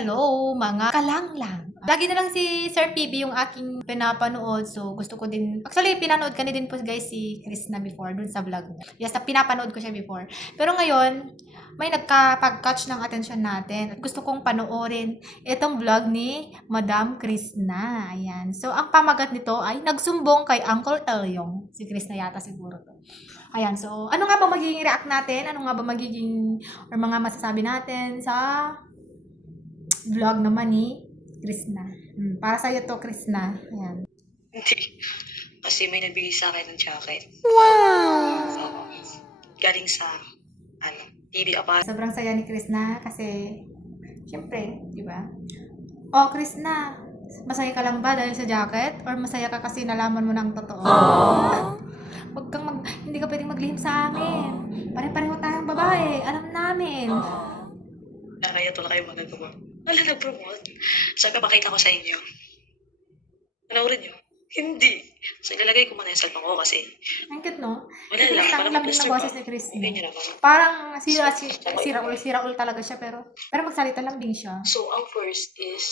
hello mga kalanglang. Lagi na lang si Sir PB yung aking pinapanood. So, gusto ko din. Actually, pinanood ka din po guys si Krishna before dun sa vlog niya. Yes, pinapanood ko siya before. Pero ngayon, may nagkapag-catch ng atensyon natin. At gusto kong panoorin itong vlog ni Madam Krishna. Ayan. So, ang pamagat nito ay nagsumbong kay Uncle Elyong. Si Krishna yata siguro to. Ayan. So, ano nga ba magiging react natin? Ano nga ba magiging or mga masasabi natin sa vlog naman ni Krishna. Para sa'yo to, Krishna. Ayan. Hindi. Kasi may nagbigay sa akin ng jacket. Wow! So, galing sa, TV Apart. Sobrang saya ni Krishna kasi, syempre, di ba? Oh, Krishna, masaya ka lang ba dahil sa jacket? Or masaya ka kasi nalaman mo ng totoo? Huwag kang hindi ka pwedeng maglihim sa amin. Pare-pareho tayong babae. Alam namin. Kaya to na kayo magagawa. Wala nag-promote. Saan ka pakita ko sa inyo? Panoorin nyo? Hindi. So, ilalagay ko muna yung cellphone ko kasi Ang cute, no? wala lang. Ang Parang lambing mag-plaster ng pa. boses ni Krishna. Hindi nyo naman. Parang sira-ul talaga siya pero magsalita lambing siya. So, ang first is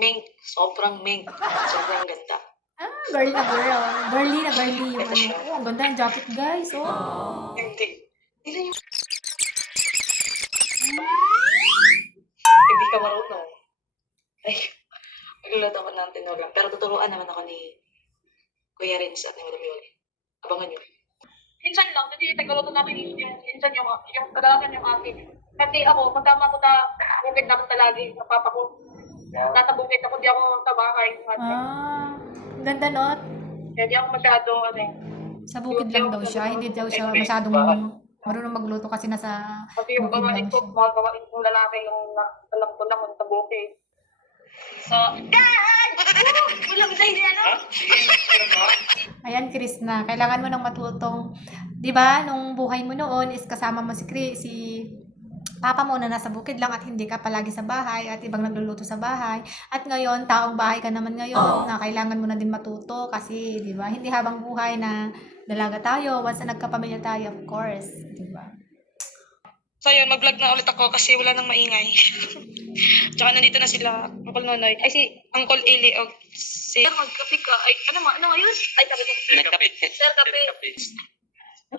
mink. Sobrang mink. Sobrang ganda. Girl na girl. Girly na girly yung ano. Oh, ang ganda ng jacket, guys. Oh. Hindi. Hindi yung... Hindi ka marunong. Ay, magluluto ako ng tinola. Pero tuturuan naman ako ni Kuya Renz at ni Madam Yoli. Abangan nyo. Minsan lang, kasi tagaluto namin yung minsan yung kadalasan yung akin. Kasi ako, pagka mapunta, bukid naman lagi ng papa ko. Nasa bukid ako, di ako sa bahay. Ang ganda, no? Kaya di ako masyado, Sa bukid lang daw siya. Hindi daw siya masyadong marunong magluto kasi nasa kasi yung bukid gawain lang ko, siya. mga gawain kong lalaki yung alam ko naman sa bukid. So, God! Walang sa hindi, ano? Ayan, Krishna. Kailangan mo nang matutong, di ba, nung buhay mo noon is kasama mo si papa mo na nasa bukid lang at hindi ka palagi sa bahay at ibang nagluluto sa bahay. At ngayon, taong bahay ka naman ngayon na kailangan mo na din matuto kasi, di ba, hindi habang buhay na dalaga tayo once na nagkapamilya tayo, of course. Di ba? So yun, mag-vlog na ulit ako kasi wala nang maingay. Tsaka nandito na sila, Uncle Nonoy. Ay, si Uncle Eli o si... Magkape ka. Ay, ano ngayon? Ay, kape ka. Nagkapit. Sir, kape.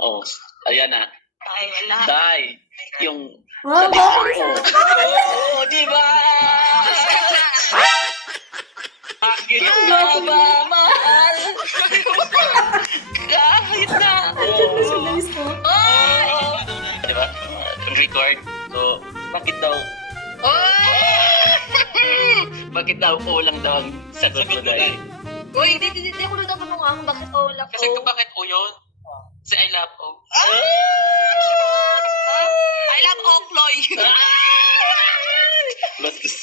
Oh, ayan na. Ay, wala. Dai. Yung... Wow, Oo, di ba? Bakit ka ba mahal? Kahit na... Di ba? Record. So, bakit daw... Bakit daw lang daw ang sagot mo dahil? Uy, hindi ako natatanong bakit wala ko. Kasi kung bakit o yun? Kasi I love o. I love Okloy. Bastos.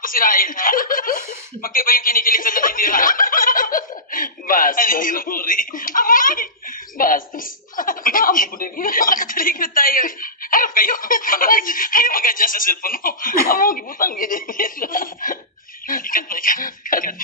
Pusirain. Magkaiba yung kinikilig sa naninira. Bastos. Naninira puri. Bastos. Nakatalig na tayo. Harap kayo. Kayo mag-adjust sa cellphone mo. Amo, gibutang ganyan. Ikat mo, ikat.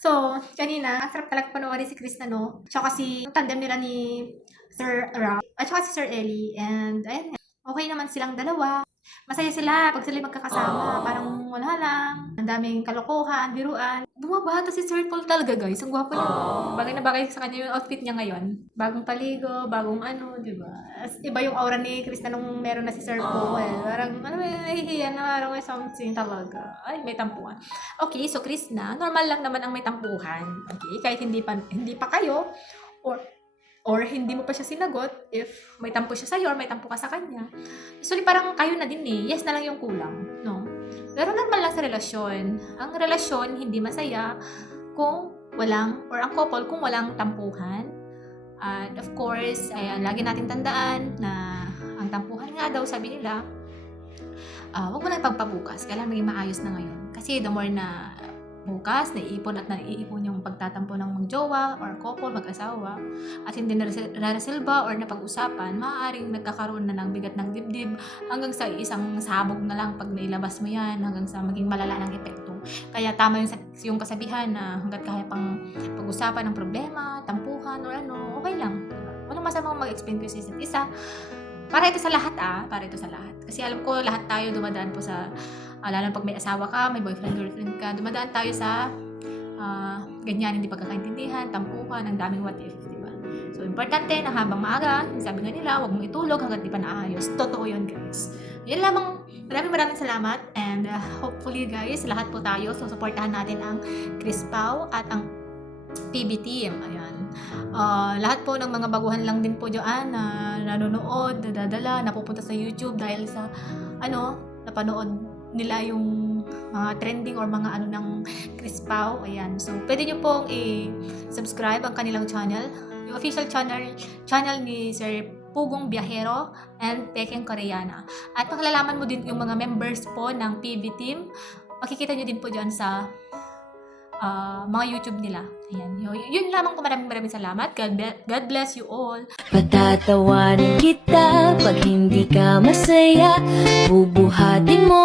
So, kanina, ang sarap talaga panoorin si Krishna, no? Tsaka si tandem nila ni Sir Ralph, at tsaka si Sir Ellie. And, ayun, okay naman silang dalawa. Masaya sila pag sila magkakasama. Parang wala lang. Ang daming kalokohan, biruan. Bumabata si Sir Paul talaga, guys. Ang gwapo niya. Bagay na bagay sa kanya yung outfit niya ngayon. Bagong paligo, bagong ano, di ba? Iba yung aura ni Krishna nung meron na si Sir Paul. Parang, nahihiyan na parang may something talaga. Ay, may tampuhan. Okay, so Krishna, normal lang naman ang may tampuhan. Okay, kahit hindi pa kayo, or hindi mo pa siya sinagot, if may tampo siya sa'yo or may tampo ka sa kanya. Usually parang kayo na din eh. Yes na lang yung kulang. No? Pero normal lang sa relasyon. Ang relasyon hindi masaya kung walang, or ang couple kung walang tampuhan. And of course, ayan, lagi natin tandaan na ang tampuhan nga daw, sabi nila, huwag mo na pagpabukas. Kailangan maging maayos na ngayon. Kasi the more na bukas, naiipon yung pagtatampo ng magjowa or couple, mag-asawa, at hindi na-resolba or napag-usapan, maaaring nagkakaroon na ng bigat ng dibdib hanggang sa isang sabog na lang pag nailabas mo yan, hanggang sa maging malala ng epekto. Kaya tama yung kasabihan na hanggat kaya pang pag-usapan ng problema, tampuhan, or ano, okay lang. Walang masamang mag-explain ko sa isa't isa. para ito sa lahat para ito sa lahat. Kasi alam ko lahat tayo dumadaan po sa, lalo pag may asawa ka, may boyfriend, girlfriend ka, dumadaan tayo sa ganyan, hindi pagkakaintindihan, tampuhan, ang daming what if, di ba? So, importante na habang maaga, sabi nga nila, huwag mong itulog hanggat di pa naayos. Totoo yun, guys. Yan lamang, maraming salamat, and hopefully, guys, lahat po tayo, so supportahan natin ang Chris Pao at ang PB team. Ayan. Lahat po ng mga baguhan lang din po dyan na nanonood, nadadala, napupunta sa YouTube dahil sa, napanood nila yung mga trending or mga ng Chris Pao. Ayan. So, pwede nyo pong i-subscribe ang kanilang channel. Yung official channel ni Sir Pugong Biyahero and Pekeng Koreana. At makalalaman mo din yung mga members po ng PB team. Makikita nyo din po dyan sa mga YouTube nila. Ayan. Yun lamang po. Maraming salamat. God bless you all. Patatawanin kita pag hindi ka masaya. Bubuhatin mo